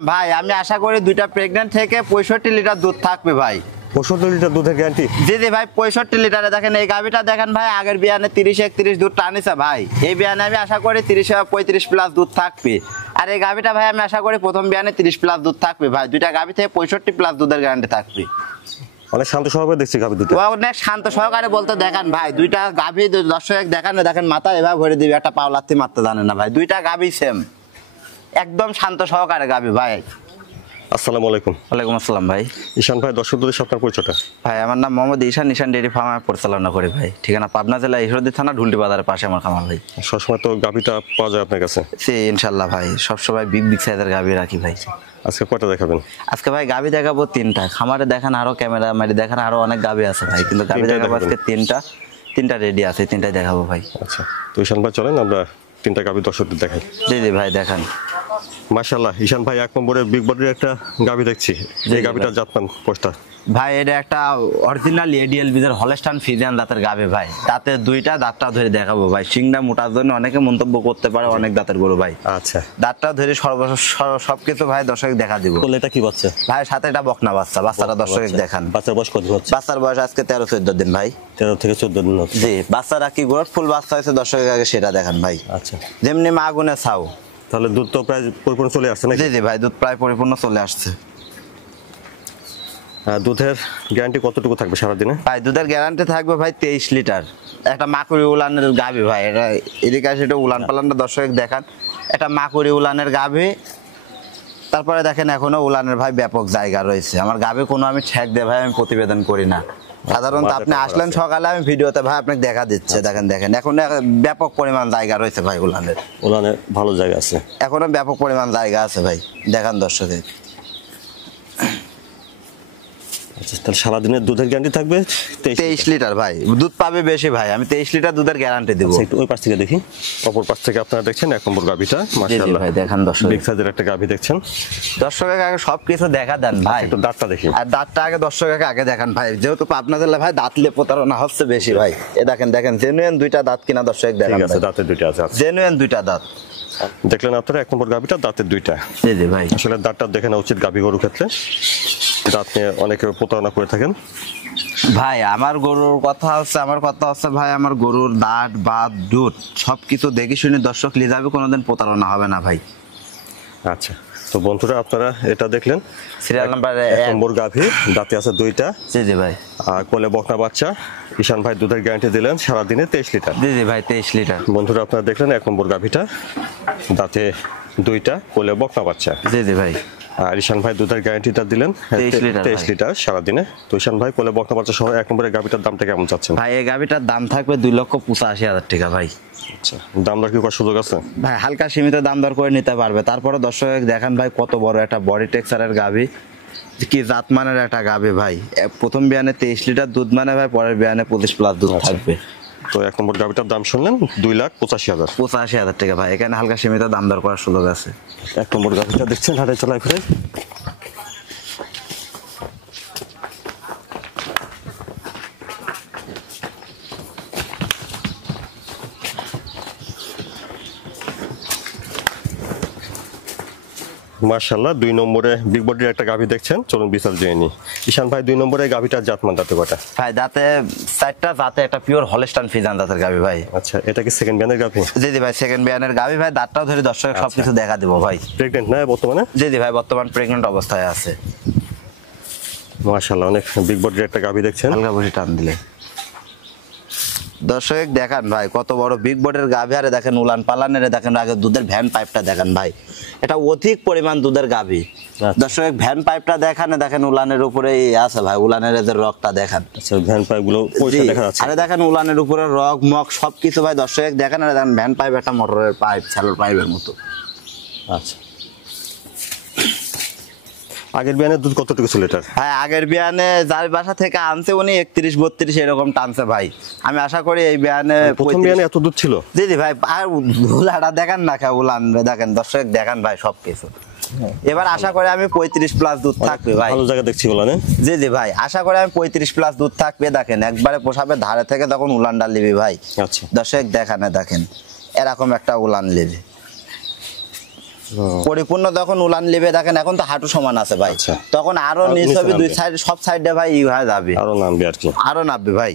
ভাই আমি আশা করি দুইটা প্রেগন্যান্ট থেকে 65 লিটার দুধ থাকবে ভাই। 65 লিটার দুধের গ্যারান্টি? জি জি ভাই 65 লিটারে দেখেন এই গাভিটা দেখেন ভাই আগের বিয়ানে 30-31 দুধ টানিছে ভাই। এই বিয়ানে আমি আশা করি 30-35 প্লাস দুধ থাকবে। আর এই গাভিটা ভাই আমি আশা করি প্রথম বিয়ানে 30 প্লাস দুধ থাকবে ভাই। দুইটা গাভি থেকে 65 প্লাস দুধের গ্যারান্টি থাকবে। অনেক শান্ত সহকারে দেখছি গাভি দুটো। অনেক শান্ত সহকারে বলতে দেখেন ভাই দুইটা গাভি দর্শক দেখেন দেখেন মাথা এভাবে ভরে দিবে একটা পাও লাথি মারতে জানে না ভাই। দুইটা গাভি সেম একদম শান্ত সহকারে গাভি ভাই। আসসালামু আলাইকুম। ওয়ালাইকুম আসসালাম ভাই। ঈশান ভাই দর্শকদের আপনার পরিচয়টা? ভাই আমার নাম মোহাম্মদ ঈশান, ঈশান ডেইরি ফার্ম পরিচালনা করি ভাই। ঠিকানা পাবনা জেলা ঈশ্বরদী থানা ঢুলটি বাজারের পাশে আমার খামার ভাই। সবসময় তো গাভিটা পাওয়া যায় আপনার কাছে? সে ইনশাল্লাহ ভাই সবসময় বিগ বিগ সাইজের গাভি রাখি ভাই। আজকে কয়টা দেখাবেন? আজকে ভাই গাভি দেখাবো 3টা। খামারে দেখেন আরো ক্যামেরা মারি দেখেন আরো অনেক গাভি আছে ভাই, কিন্তু গাভি দেখাবো আজকে 3টা রেডি আছে, 3টাই দেখাবো ভাই। আচ্ছা তো ঈশান ভাই চলেন আমরা 3টা গাভি দর্শকদের দেখাই। জি জি ভাই দেখান। মাশাআল্লাহ ঈশান ভাই এক নম্বরে বিগ বডির একটা গাভি দেখছি। এই গাভিটার জাতমান পোস্টার ভাই এটা একটা অরিজিনাল এডিএল বিজের হলস্টাইন ফ্রিজিয়ান দাঁতের গাভি ভাই। দাঁতের দুইটা, দাঁতটা ধরে দেখাবো ভাই। সিংটা মোটার জন্য অনেকে মন্তব্য করতে পারে অনেক দাঁতের গরু ভাই। আচ্ছা দাঁতটা ধরে সবকিছু ভাই দর্শক দেখা দিব। এটা কি বাচ্চা ভাই সাথে এটা বকনা বাচ্চা। বাচ্চাটা দর্শক দেখান। বাচ্চার বয়স কত হচ্ছে? বাচ্চার বয়স আজকে 13-14 দিন ভাই। 13 থেকে 14 দিন হচ্ছে। জি বাচ্চারা কি গ্রোথ ফুল বাচ্চা হয়েছে দর্শকের আগে সেটা দেখান ভাই। আচ্ছা যেমনি মা গুনে ছাও। তাহলে দুধ তো প্রায় পরিপূর্ণ চলে আসছে নাকি? জি জি ভাই দুধ প্রায় পরিপূর্ণ চলে আসছে। দুধের গ্যারান্টি কতটুকু থাকবে সারাদিনে? ভাই দুধের গ্যারান্টি থাকবে ভাই 23 লিটার। একটা মাকুরি উলানের গাভি ভাই। এটা এদিকে সেটা উলান পালানটা দর্শক দেখান। একটা মাকুরি উলানের গাভি। তারপরে দেখেন এখনো উলানের ভাই ব্যাপক জায়গা রয়েছে। আমার গাভি কোনো আমি ঠেক দিয়ে ভাই আমি প্রতিবেদন করি না। সাধারণত আপনি আসলেন সকালে আমি ভিডিওতে ভাই আপনাকে দেখা দিচ্ছে দেখেন দেখেন এখন ব্যাপক পরিমাণ জায়গা রয়েছে ভাই উলানের। উলানের ভালো জায়গা আছে, এখনো ব্যাপক পরিমাণ জায়গা আছে ভাই দেখান দর্শকের। আচ্ছা তাহলে সারাদিনের দুধের গ্যারান্টি থাকবে 23 লিটার ভাই। দুধ পাবে বেশি ভাই, আমি 23 লিটার দুধের গ্যারান্টি দেব। একটু ওই পাশ থেকে দেখি। অপর পাশ থেকে আপনারা দেখছেন এক নম্বর গাভিটা মাশাআল্লাহ ভাই দেখান দর্শক। বিগ সাইজের একটা গাভি দেখছেন। দর্শকের আগে সবকিছু দেখা দেন ভাই। একটু দাঁতটা দেখি। আর দাঁতটা আগে দর্শকের আগে দেখান ভাই। যেহেতু পাবনা জেলা ভাই দাঁতলে প্রতারণা হচ্ছে বেশি ভাই। এ দেখেন দেখেন জেনুইন দুইটা দাঁত কিনা দর্শক দেখান। ঠিক আছে দাঁতের দুইটা আছে। জেনুইন দুইটা দাঁত দেখলেন আপনারা এক নম্বর গাভিটা দাঁতের দুইটা। জি জি ভাই আসলে দাঁতটা দেখে নেওয়া উচিত গাভি গরুর ক্ষেত্রে। দাঁত নিয়ে অনেকে প্রতারণা করে থাকেন ভাই। আমার কথা হচ্ছে ভাই আমার গরুর দাঁত বাত দুধ সবকিছু দেখে শুনে দর্শক নিয়ে যাবে, কোনোদিন প্রতারণা হবে না ভাই। আচ্ছা তো বন্ধুরা আপনারা এটা দেখলেন সিরিয়াল নাম্বার 1 নম্বর গাভি, দাঁতে আছে দুইটা। জি জি ভাই। আর কোলে বকনা বাচ্চা। ঈশান ভাই দুধের গ্যারান্টি দিলেন সারাদিনে 23 লিটার। জি জি ভাই 23 লিটার। বন্ধুরা আপনারা দেখলেন 1 নম্বর গাভিটা, দাঁতে দুইটা, কোলে বকনা বাচ্চা। জি জি ভাই। আর ঈশান ভাই দুধের গ্যারান্টিটা দিলেন 23 লিটার সারাদিনে। তো ঈশান ভাই কোলে বকনা বাচ্চা সহ 1 নম্বরের গাভিটার দামটা কেমন চাচ্ছেন? ভাই এই গাভিটার দাম থাকবে 2,85,000 টাকা ভাই। আচ্ছা দাম দর কি করার সুযোগ আছে? ভাই হালকা সীমিত দাম দর করে নিতে পারবে। তারপরে দর্শক দেখেন ভাই কত বড় একটা বডি টেক্সচারের গাভি, কি জাতমানের একটা গাভি ভাই। প্রথম বিয়ানে 23 লিটার দুধ মানে ভাই পরের বিয়ানে 25 প্লাস দুধ থাকবে। তো 1 নম্বর গাভিটার দাম শুনলেন 2,85,000। 85,000 টাকা ভাই। এখানে হালকা সীমিত দাম দর করার সুযোগ আছে। 1 নম্বর গাভিটা দেখছেন হাটে চলায় ফিরে। মাশাআল্লাহ 2 নম্বরে বিগ বডির একটা গাভি দেখছেন। চলুন বিশাল জেনে নি। ঈশান ভাই 2 নম্বরে গাভিটার জাতমান দাঁতে কয়টা? ভাই দাঁতে 4টা, দাঁতে একটা পিওর হলস্টাইন ফ্রিজিয়ান দাঁতের গাভি ভাই। আচ্ছা এটা কি সেকেন্ড বিয়ানের গাভি? জি জি ভাই সেকেন্ড বিয়ানের গাভি ভাই। দাঁতটাও ধরে দর্শকের সবকিছু দেখা দিব ভাই। প্রেগন্যান্ট না বর্তমানে? জি জি ভাই বর্তমান প্রেগন্যান্ট অবস্থায় আছে। মাশাআল্লাহ অনেক বিগ বডির একটা গাভি দেখছেন। হালকা বসে টান দিলে দর্শক দেখান ভাই কত বড় বিগ বডির গাভি। আরে দেখেন উলান পালানের দেখেন আগে দুধের ভ্যান পাইপটা দেখেন ভাই। এটা অধিক পরিমাণ দুধের গাভি। দর্শক ভ্যান পাইপটা দেখান, দেখেন উলানের উপরে আছে ভাই। উলানের যে রগটা দেখান। আচ্ছা ভ্যান পাইপগুলো পয়সা দেখা যাচ্ছে। আরে দেখেন উলানের উপরে রগ মগ সবকিছু ভাই দর্শক দেখেন। আরে দেখেন ভ্যান পাইপ একটা মোটরের পাইপ ছালোর পাইপের মতো। আচ্ছা আগের বিয়ানের দুধ কতটুকু ছিল এটা? হ্যাঁ আগের বিয়ানে যার বাসা থেকে আনছে উনি 31-32 এরকম টানছে ভাই। আমি আশা করি এই বিয়ানে প্রথম বিয়ানে এত দুধ ছিল? জি জি ভাই। আর উলাটা দেখেন না খা উলান দেখেন দর্শক দেখেন ভাই সবকিছু। এবার আশা করি আমি 35 প্লাস দুধ থাকবে ভাই। ভালো জায়গা দেখছি বলা না? জি জি ভাই আশা করি আমি 35 প্লাস দুধ থাকবে। দেখেন একবারে পোষাবে ধারে থেকে তখন উলানটা লিবি ভাই। আচ্ছা দর্শক দেখানে দেখেন এরকম একটা উলান লিবি। পরিপূর্ণ যখন উলান নেবে দেখেন এখন তো হাঁটু সমান আছে ভাই, আচ্ছা। তখন আরো নিচ হবে, দুই সাইড সব সাইডে ভাই ই হয়ে যাবে, আরো নামবে আর কি। আরো নামবে ভাই।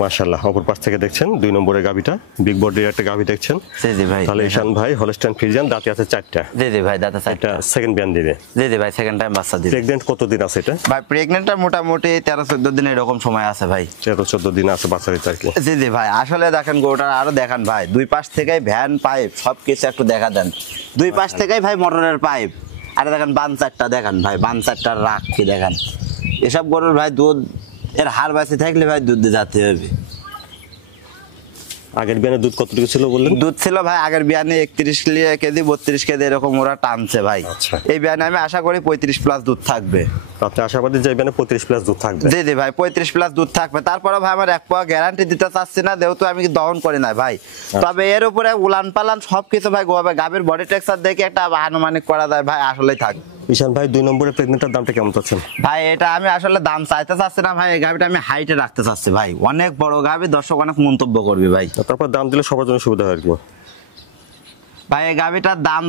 মাশাআল্লাহ, অপর পাশ থেকে দেখছেন 2 নম্বরের গাভিটা, বিগ বডির একটা গাভি দেখছেন। জি জি ভাই। তাহলে ঈশান ভাই হলস্টাইন ফ্রিজিয়ান, দাঁতে আছে 4টা। জি জি ভাই, দাঁতে 4টা। এটা সেকেন্ড বিয়ান দিবে। জি জি ভাই, সেকেন্ড টাইম বাচ্চা দিবে। প্রেগন্যান্ট কতদিন আছে এটা? ভাই প্রেগন্যান্টটা মোটামুটি 13-14 দিন এরকম সময় আছে ভাই। 13-14 দিন আছে বাচ্চা দিতে আর কি। জি জি ভাই, আসলে দেখেন গরুটার আরো দেখান ভাই, দুই পাশ থেকেই ভ্যান পাইপ সব কিছু একটু দেখা দেন, দুই পাশ থেকেই ভাই মোটরের পাইপ। আরে দেখেন বানচারটা দেখান ভাই, বানচারটার রাখ কি দেখেন। এসব গরুর ভাই দুধ এর হার বাঁচে থাকলে ভাই দুধ দিয়ে যেতে হবে। আগের বিয়ানে দুধ কতটুকু ছিল বললেন? দুধ ছিল ভাই আগের বিয়ানে 31 কেজি 32 কেজি এরকম ওরা টানছে ভাই। আচ্ছা। এই বিয়ানে আমি আশা করি 35 প্লাস দুধ থাকবে। আপনি আশাবাদী যে বিয়ানে 35 প্লাস দুধ থাকবে? জি জি ভাই, 35 প্লাস দুধ থাকবে। তারপরে ভাই আমার এক পোয়া গ্যারান্টি দিতে চাচ্ছি না, যেহেতু আমি দহন করি না ভাই। তবে এর উপরে উলান পালান সবকিছু ভাই গাভীর বডি টেক্সচার দেখে একটা আনুমানিক করা যায় ভাই, আসলেই থাকবে। ঈশান ভাই 2 নম্বরের প্রেগন্যান্টের দামটা কেমন চাচ্ছেন? ভাই এটা আমি আসলে দাম চাইতে চাচ্ছি না ভাই, এই গাভীটা আমি হাইটে রাখতে চাচ্ছি ভাই, অনেক বড় গাভী, দর্শক অনেক মন্তব্য করবে ভাই। তারপর দাম দিলে সবার জন্য সুবিধা হয় আর কি। ভাই এই গাভীটার দাম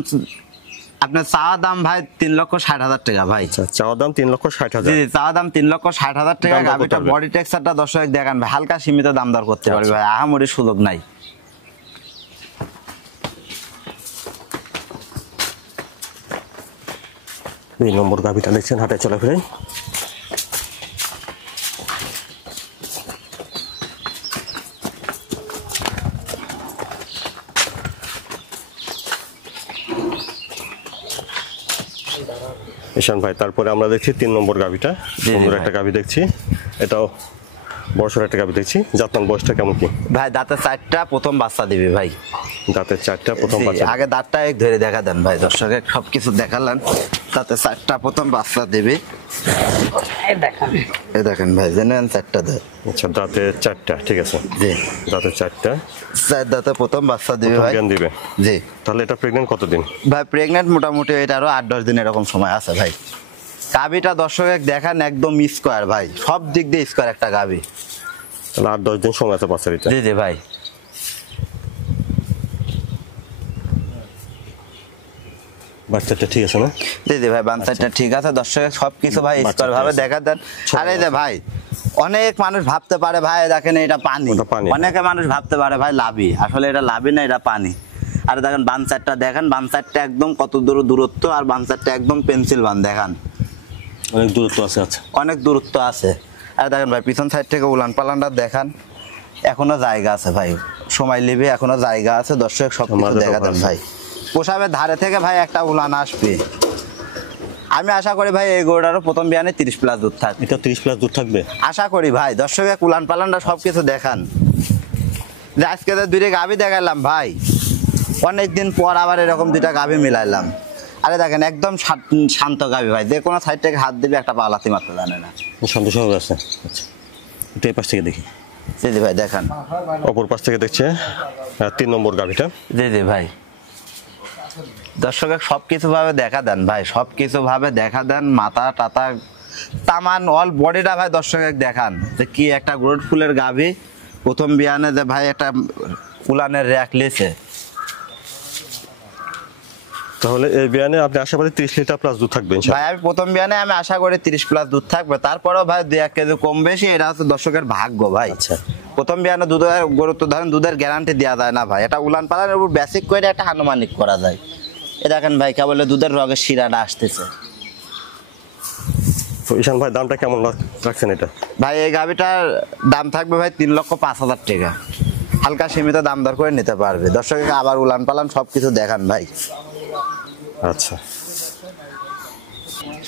আপনার চাওয়া দাম ভাই 3,60,000 টাকা ভাই। আচ্ছা, চাওয়া দাম 3,60,000। জি, চাওয়া দাম 3,60,000 টাকা। দাম দর গাভীটা করতে হবে। বডি টেক্সচারটা দর্শক দেখান ভাই, হালকা সীমিত দাম দর করতে পারবে ভাই, আহামরি সুযোগ নাই। এই নম্বর গাভিটা দেখছেন হাটে চলাফেরায়। ঈশান ভাই তারপরে আমরা দেখছি 3 নম্বর গাভিটা, জি, সুন্দর ভাই। একটা গাভি দেখছি, এটাও বড়সড় একটা গাভি দেখছি। জাতমান বয়সটা কেমন কি? ভাই দাঁতে 4টা, প্রথম বাচ্চা দিবে ভাই। দাঁতের 4টা, প্রথম জি, বাচ্চা। আগে দাঁতটা এক ধরে দেখা দেন ভাই, দর্শকের সবকিছু দেখালেন, তাতে 4টা প্রথম বাচ্চা দেবে। এই দেখেন ভাই, জেনেন 4টা দেয়। আচ্ছা, দাঁতের 4টা, ঠিক আছে। জি, দাঁতের 4টা, 4 দাঁতে প্রথম বাচ্চা দিবে ভাই। জ্ঞান দিবে। জি তাহলে এটা প্রেগন্যান্ট কতদিন? ভাই প্রেগনেন্ট মোটামুটি এটা আরো 8-10 দিন এরকম সময় আছে ভাই। গাভীটা দর্শক দেখান একদম স্কোয়ার ভাই, সব দিক দিয়ে স্কোয়ার একটা গাভী। তাহলে 8-10 দিন সময় আছে বাচ্চা দিতে। জি জি ভাই। বাচ্চাটা ঠিক আছে না? জি জি ভাই, বানসাইডটা ঠিক আছে, দর্শকের সবকিছু ভাই স্কোয়ার ভাবে দেখা দেন। আর এই যে ভাই অনেক মানুষ ভাবতে পারে ভাই দেখেন এটা পানি, ওটা পানি। অনেকে মানুষ ভাবতে পারে ভাই লাভি, আসলে এটা লাভি না, এটা পানি। আর দেখেন বানসাইডটা দেখেন, বানসাইডটা একদম কত দূরত্ব, আর বানসাইডটা একদম পেন্সিল বান দেখেন, অনেক দূরত্ব আছে। আচ্ছা, অনেক দূরত্ব আছে। আর দেখেন ভাই পিছন সাইড থেকে উলান পালানটা দেখান, এখনো জায়গা আছে ভাই, সময় নেবে, এখনো জায়গা আছে, দর্শক সবকিছু আমাদেরও দেখা দেন আছে। ভাই। পোশাবের ধারে থেকে ভাই একটা উলান আসবে, আমি আশা করি ভাই এই গরুটারও প্রথম বিয়ানে 30 প্লাস দুধ থাকবে। এটা 30 প্লাস দুধ থাকবে আশা করি ভাই, দর্শকের উলান পালানটা সবকিছু দেখান। যে আজকে যে 2টা গাভী দেখাইলাম ভাই, অনেকদিন পর আবার এরকম 2টা গাভী মিলাইলাম। আরে দেখেন একদম শান্ত গাভী ভাই, যে কোনো সাইড থেকে হাত দিবে একটা পালাতি মাত্র জানে না। সন্তোষ হবে আছে। আচ্ছা, এটা এই পাশ থেকে দেখি। জি জি ভাই দেখান। অপর পাশ থেকে দেখছে 3 নম্বর গাভিটা। জি জি ভাই, দর্শকের সবকিছু ভাবে দেখা দেন ভাই, সবকিছু ভাবে দেখা দেন, মাথা টাতা তামান অল বডিটা ভাই দর্শকের দেখান, যে কি একটা গ্রোথ ফুলের গাভী। প্রথম বিয়ানে যে ভাই একটা উলানের র্যাক লেছে। তাহলে এই বিয়ানে আপনি আশাবাদী 30 লিটার প্লাস দুধ থাকবে ভাই ইনশাআল্লাহ। আমি প্রথম বিয়ানে আমি আশা করি 30 প্লাস দুধ থাকবে, তারপরেও ভাই 2-1 কেজি কম বেশি, এটা হচ্ছে দর্শকের ভাগ্য ভাই। আচ্ছা, প্রথম বিয়ানে দুধের গরু তো ধরেন দুধের গ্যারান্টি দেওয়া যায় না ভাই, এটা উলান পালানের উপর বেসিক করে একটা আনুমানিক করা যায়। এ দেখেন ভাই কেবল দুধের রগের শিরাটা আসতেছে। তো ঈশান ভাই দামটা কেমন রাখছেন এটা? ভাই এই গাভিটার দাম থাকবে ভাই 3,05,000 টাকা, হালকা সীমিত দাম দর করে নিতে পারবে। দর্শককে আবার উলান পালান সবকিছু দেখান ভাই। আচ্ছা,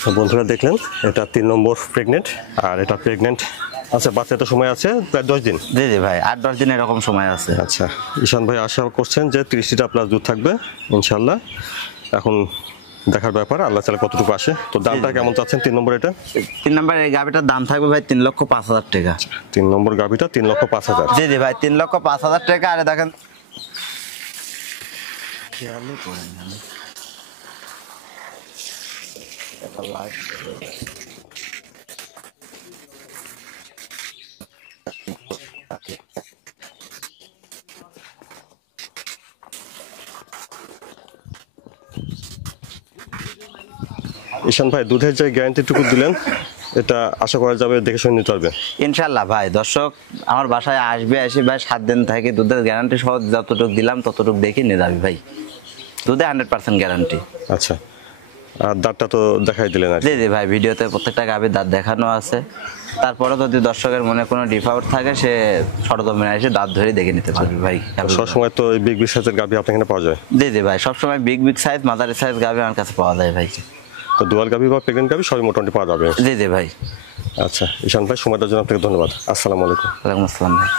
তো বন্ধুরা দেখলেন এটা 3 নম্বর প্রেগনেন্ট, আর এটা প্রেগনেন্ট আচ্ছা, বাচ্চাটা সময় আছে প্রায় 10 দিন। জি জি ভাই, 8-10 দিন এরকম সময় আছে। আচ্ছা, ঈশান ভাই আশা করছেন যে 30 লিটার প্লাস দুধ থাকবে ইনশাল্লাহ। এখন দেখার ব্যাপার আল্লাহ চালে কতটুকু আসে। তো দামটা কেমন চাচ্ছেন 3 নম্বর এটা? 3 নম্বর এই গাভিটার দাম থাকবে ভাই 3,05,000 টাকা। 3 নম্বর গাভিটা 3,05,000। জি জি ভাই 3,05,000 টাকা। আরে দেখেন ঈশান ভাই দুধের যে গ্যারান্টিটুকু দিলেন এটা আশা করা যাবে দেখে শুনে নিতে পারবে। ইনশাল্লাহ ভাই, দর্শক আমার বাসায় আসবে, এসে ভাই 7 দিন থাকে, দুধের গ্যারান্টি সহ যতটুকু দিলাম ততটুকু দেখে নিয়ে যাবি ভাই, দুধে 100% গ্যারান্টি। আচ্ছা, আর দাঁতটা তো দেখাই দিলেন আর কি। জি জি ভাই, ভিডিওতে প্রত্যেকটা গাভীর দাঁত দেখানো আছে। তারপরে যদি দর্শকের মনে কোনো ডিফাউট থাকে সে সরজমিনে এসে দাঁত ধরে দেখে নিতে পারবে ভাই। সবসময় তো এই বিগ সাইজের গাভি আপনার এখানে পাওয়া যায়? জি জি ভাই, সবসময় বিগ সাইজ, মাঝারি সাইজ গাভী আমার কাছে পাওয়া যায় ভাই। তো দুয়াল গাভি বা প্রেগনেন্ট গাভি সবই মোটামুটি পাওয়া যাবে। জি জি ভাই। আচ্ছা ঈশান ভাই, সময় দেওয়ার জন্য আপনাকে ধন্যবাদ। আসসালামু আলাইকুম। ওয়ালাইকুম আসসালাম ভাই।